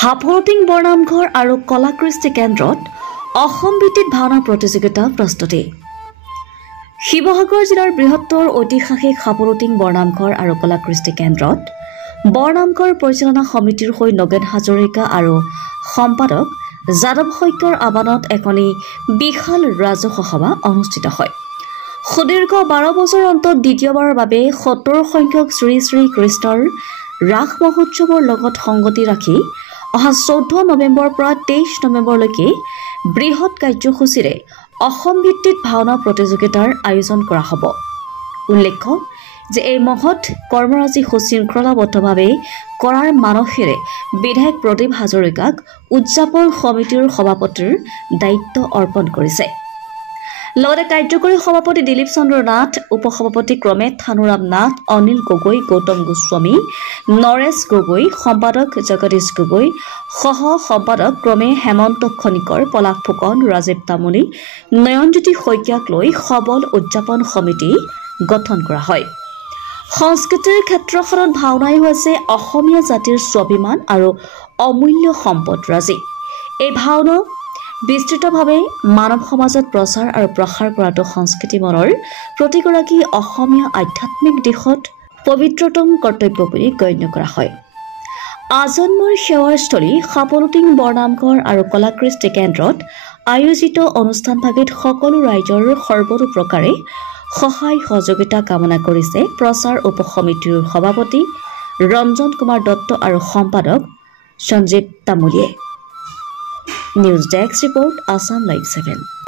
হাফলতিং বৰনামঘৰ আৰু কলাকৃষ্টি কেন্দ্ৰত অসম ভিত্তিক ভাওনা প্ৰতিযোগিতা প্ৰস্তুতি। শিৱসাগৰ জিলাৰ বৃহত্তৰ ঐতিহাসিক হাফলতিং বৰনামঘৰ আৰু কলাকৃষ্টি কেন্দ্ৰত বৰনামঘৰ পৰিচালনা সমিতিৰ হৈ নগেন হাজৰিকা আৰু সম্পাদক যাদৱ শইকীয়াৰ আহ্বানত এখনি বিশাল ৰাজহুৱা সভা অনুষ্ঠিত হয়। সুদীৰ্ঘ 12 বছৰ অন্তত দ্বিতীয়বাৰৰ বাবে 70 সংখ্যক শ্ৰী শ্ৰী কৃষ্ণৰ ৰাস মহোৎসৱৰ লগত সংগতি ৰাখি অহা 14 নৱেম্বৰৰ পৰা 23 নৱেম্বৰলৈকে বৃহৎ কাৰ্যসূচীৰে অসম ভিত্তিক ভাওনা প্ৰতিযোগিতাৰ আয়োজন কৰা হ'ব। উল্লেখ্য যে এই মহৎ কৰ্মৰাজি সুশৃংখলাবদ্ধভাৱে কৰাৰ মানসেৰে বিধায়ক প্ৰদীপ হাজৰিকাক উদযাপন সমিতিৰ সভাপতিৰ দায়িত্ব অৰ্পণ কৰিছে। লগতে কাৰ্যকৰী সভাপতি দিলীপ চন্দ্ৰ নাথ, উপসভাপতি ক্ৰমে থানুৰাম নাথ, অনিল গগৈ, গৌতম গোস্বামী, নৰেশ গগৈ, সম্পাদক জগদীশ গগৈ, সহ সম্পাদক ক্ৰমে হেমন্ত খনিকৰ, পলাশ ফুকন, ৰাজীৱ তামুলী, নয়নজ্যোতি শইকীয়াক লৈ সবল উদযাপন সমিতি গঠন কৰা হয়। সংস্কৃতিৰ ক্ষেত্ৰখনত ভাওনাই হৈছে অসমীয়া জাতিৰ স্বাভিমান আৰু অমূল্য সম্পদৰাজি। এই ভাওনা বিস্তৃতভাৱে মানৱ সমাজত প্ৰচাৰ আৰু প্ৰসাৰ কৰাটো সংস্কৃতি মনৰ প্ৰতিগৰাকী অসমীয়া আধ্যাত্মিক দিশত পবিত্ৰতম কৰ্তব্য বুলি গণ্য কৰা হয়। আজন্মৰ সেৱাৰ স্থলী হাফলতিং বৰনামঘৰ আৰু কলাকৃষ্টি কেন্দ্ৰত আয়োজিত অনুষ্ঠানভাগিত সকলো ৰাইজৰ সৰ্বতোপ্ৰকাৰে সহায় সহযোগিতা কামনা কৰিছে প্ৰচাৰ উপসমিতিৰ সভাপতি ৰঞ্জন কুমাৰ দত্ত আৰু সম্পাদক সঞ্জীৱ তামুলীয়ে। News desk report, Assam live 7।